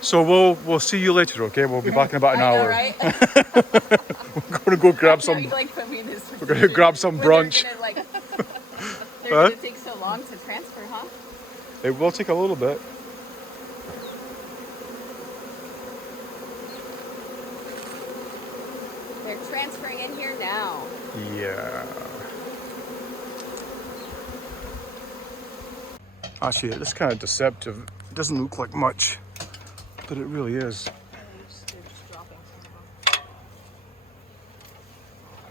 So we'll see you later, okay? We'll be back in about an I know, hour. right? We're gonna go grab some. You, like, put me in this We're gonna grab some brunch. They're gonna take so long to transfer, huh? It will take a little bit. They're transferring in here now. Yeah. Actually, it's kind of deceptive. It doesn't look like much, but it really is. They're just dropping some of them.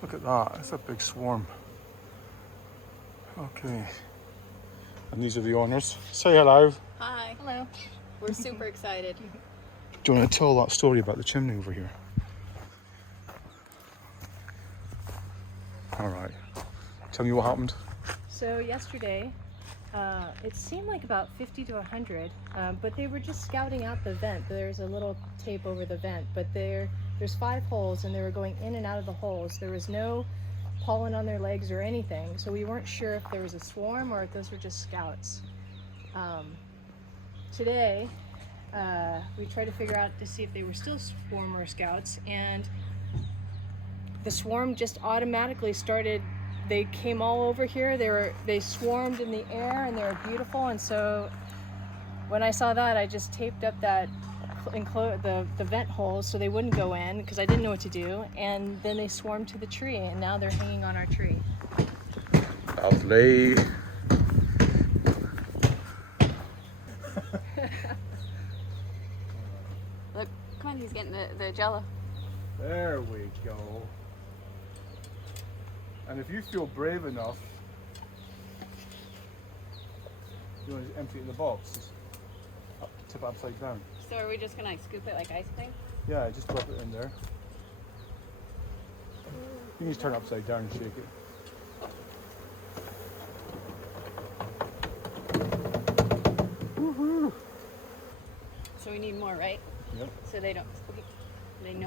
Look at that. That's a big swarm. Okay. And these are the owners. Say hello. Hi. Hello. We're super excited. Do you want to tell that story about the chimney over here? All right. Tell me what happened. So yesterday, it seemed like about 50 to 100, but they were just scouting out the vent. There's a little tape over the vent, but there's 5 holes and they were going in and out of the holes. There was no pollen on their legs or anything, so we weren't sure if there was a swarm or if those were just scouts. Today, we tried to figure out to see if they were still swarm or scouts, and the swarm just automatically started. They came all over here. They swarmed in the air and they were beautiful. And so when I saw that, I just taped up that the vent holes so they wouldn't go in because I didn't know what to do. And then they swarmed to the tree, and now they're hanging on our tree. Lovely. Look, come on, he's getting the jello. There we go. And if you feel brave enough, you want to empty it in the box. Tip it upside down. So are we just gonna like scoop it like ice cream? Yeah, just drop it in there. You can just turn it upside down and shake it. Woohoo! So we need more, right? Yep. So they know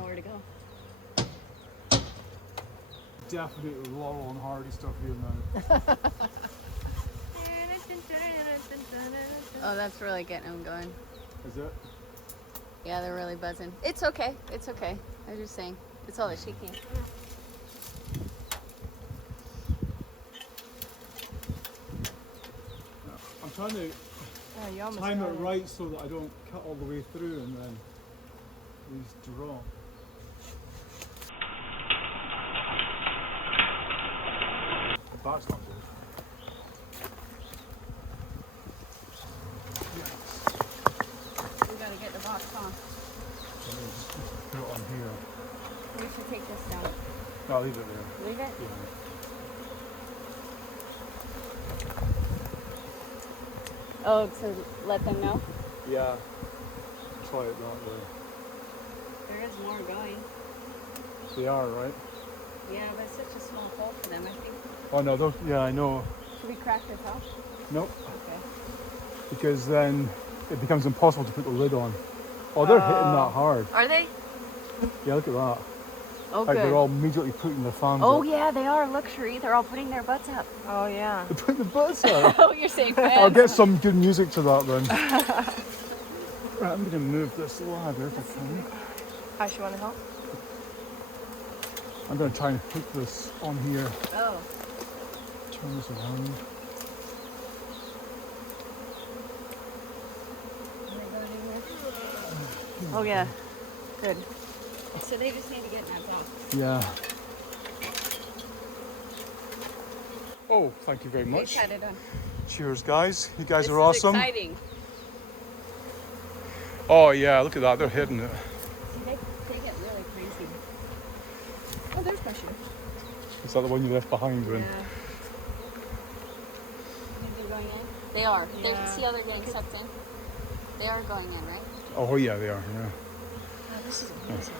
where to go. Definitely Laurel and Hardy stuff here now. Oh, that's really getting them going. Is it? Yeah, they're really buzzing. It's okay. It's okay. I was just saying. It's all the shaking. I'm trying to time it right so that I don't cut all the way through and then these drop. The back's not good. We gotta get the box on. So I'm just put it on here. We should take this down. No, I'll leave it there. Leave it? Yeah. Oh, to let them know? Yeah. Try it that way. There is more going. They are, right? Yeah, but it's such a small hole for them, I think. Oh no, those, yeah, I know. Should we crack this off? Nope. Okay. Because then it becomes impossible to put the lid on. Oh, they're hitting that hard. Are they? Yeah, look at that. Oh, Like good. they're all immediately putting their fans Oh, up. yeah, they are. Look, Cherie, they're all putting their butts up. Oh yeah. They're putting the butts out. Oh, you're saying fans. I'll get some good music to that then. Right, I'm going to move this ladder if I can. Ash, you want to help? I'm going to try and hook this on here. Oh. Turn this around. Oh yeah. Good. So they just need to get that off. Yeah. Oh, thank you very They much. cut it on. Cheers, guys. You guys This are is awesome. exciting. Oh, yeah, look at that. They're hitting it. They get really crazy. Oh, there's my shoe. Is that the one you left behind, Bryn? Yeah. You think they're going in? They are. Yeah. See how they're getting sucked in? They are going in, right? Oh, yeah, they are, yeah. Oh, this is amazing.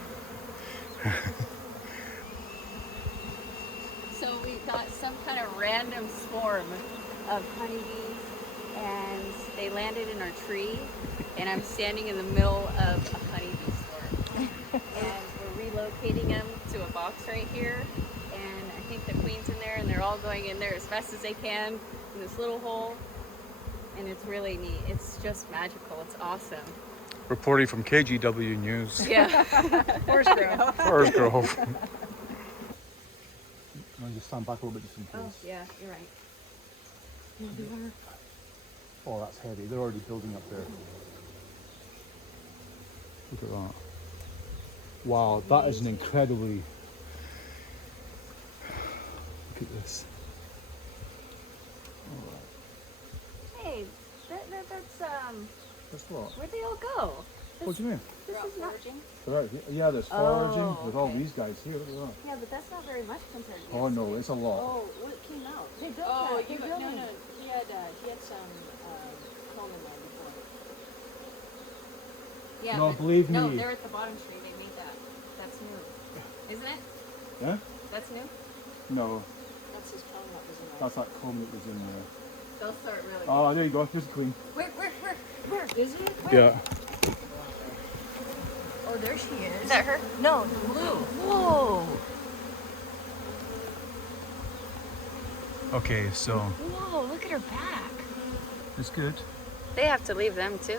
So we got some kind of random swarm of honeybees, and they landed in our tree, and I'm standing in the middle of a honeybee swarm. And we're relocating them to a box right here, and I think the queen's in there, and they're all going in there as fast as they can in this little hole, and it's really neat. It's just magical. It's awesome. Reporting from KGW News. Yeah. Forest Grove. Forest Grove. I'll just stand back a little bit just in case. Oh, yeah, you're right. Oh, that's heavy. They're already building up there. Look at that. Wow, that is an incredibly... Look at this. Hey, that's That's what? where'd they all go? What do you mean? This is not. Yeah, there's foraging. Oh, There's all okay. these guys here. Look at that. Yeah, but that's not very much compared to Oh no, it's a lot. Oh, what came out? They built Oh, that. you They got, built no, it. he had some common land before. Yeah, No, but- believe No, me. they're at the bottom tree. They made that. That's new. Isn't it? Yeah? That's new? No, That's his common that was in there. that's that comb that was in there. They'll start really Oh, there you go. Here's the queen. Where? Is it? Yeah. Oh, there she is. Is that her? No, the blue. Whoa. Okay, so Whoa, look at her back. it's good. They have to leave them too.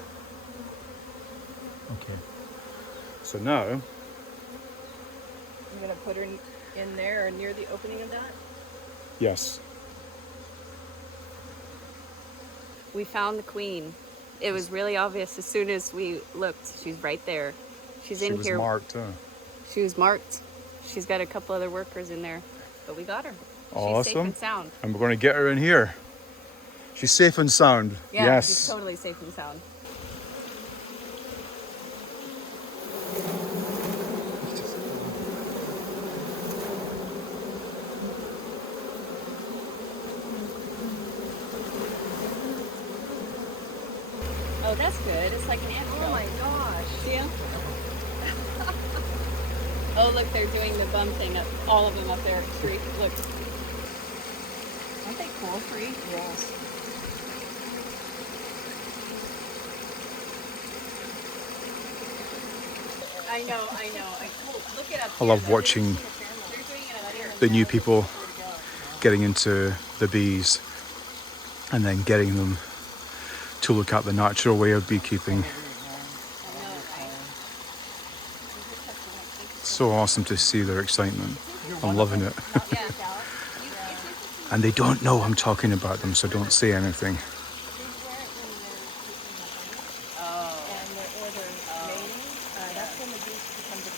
Okay. So now, I'm gonna put her in there or near the opening of that. yes. We found the queen. It was really obvious as soon as we looked. She's right there. She's She in was here. marked. She was marked. She's got a couple other workers in there, but we got her. She's safe Awesome. and sound. And we're going to get her in here. She's safe and sound. Yeah, Yes. she's totally safe and sound. Oh, that's good. It's like an ant. Oh my gosh. See 'em? Oh, look, they're doing the bum thing up. All of them up there. Tree. Look. Aren't they cool, Free? Yes. I know. Look it up. I love watching They're doing it up here. the new people getting into the bees and then getting them to look at the natural way of beekeeping. So awesome to see their excitement. I'm loving it. Yeah. And they don't know I'm talking about them, so don't say anything.